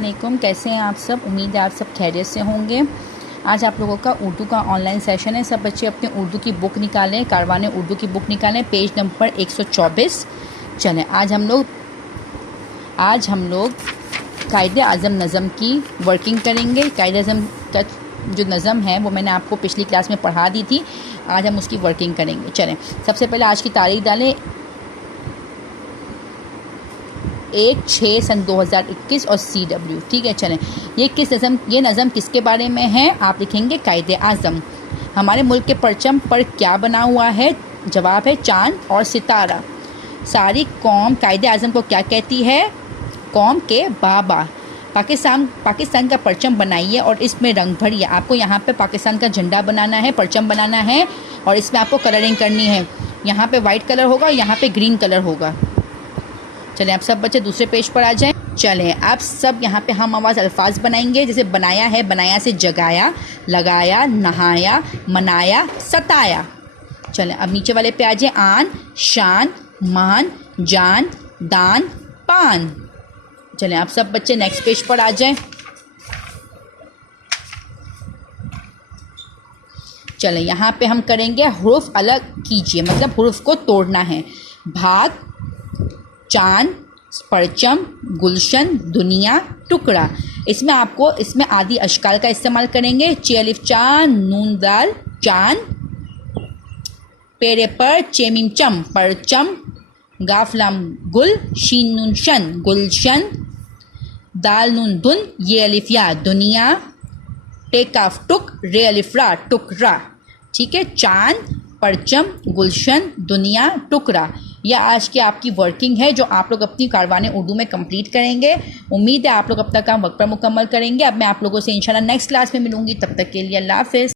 अस्सलामुअलैकुम। कैसे हैं आप सब? उम्मीद है आप सब खैरियत से होंगे। आज आप लोगों का उर्दू का ऑनलाइन सेशन है। सब बच्चे अपने उर्दू की बुक निकालें, कारवाने उर्दू की बुक निकालें, पेज नंबर 124। चलें आज हम लोग कायदे आज़म नज़म की वर्किंग करेंगे। कायदे आज़म का जो नज़म है वो मैंने आपको पिछली क्लास में पढ़ा दी थी, आज हम उसकी वर्किंग करेंगे। चलें सबसे पहले आज की तारीख डालें 1/6/2021 और CW। ठीक है, चलें ये नज़म किसके बारे में है? आप लिखेंगे कायदे आज़म। हमारे मुल्क के परचम पर क्या बना हुआ है? जवाब है चांद और सितारा। सारी कौम कायदे आज़म को क्या कहती है? कौम के बाबा। पाकिस्तान का परचम बनाइए और इसमें रंग भरिए। आपको यहाँ पे पाकिस्तान का झंडा बनाना है, परचम बनाना है और इसमें आपको कलरिंग करनी है। यहाँ पे वाइट कलर होगा, यहाँ पे ग्रीन कलर होगा। चलें आप सब बच्चे दूसरे पेज पर आ जाएं। चलें आप सब यहाँ पे हम आवाज़ अल्फाज बनाएंगे। जैसे बनाया है, बनाया से जगाया, लगाया, नहाया, मनाया, सताया। चलें अब नीचे वाले पे आ जाएं। आन, शान, मान, जान, दान, पान। चलें आप सब बच्चे नेक्स्ट पेज पर आ जाएं। चलें यहाँ पे हम करेंगे हुरूफ अलग कीजिए, मतलब हुरूफ को तोड़ना है। भाग, चांद, परचम, गुलशन, दुनिया, टुकड़ा। इसमें आदि अशकाल का इस्तेमाल करेंगे। चे अलिफ चांद, नून दाल चांद, पेरे पर चेमिम चम परचम, गाफलाम गुल, शीन नून शन गुलशन, दाल नून दुन, ये अलिफ या दुनिया, टेकाफ टुक, रे अलिफ रा टुकरा। ठीक है, चांद, परचम, गुलशन, दुनिया, टुकड़ा। यह आज की आपकी वर्किंग है जो आप लोग अपनी कारवाने उर्दू में कंप्लीट करेंगे। उम्मीद है आप लोग अपना काम वक्त पर मुकम्मल करेंगे। अब मैं आप लोगों से इंशाल्लाह नेक्स्ट क्लास में मिलूंगी। तब तक के लिए अल्लाह हाफ़िज़।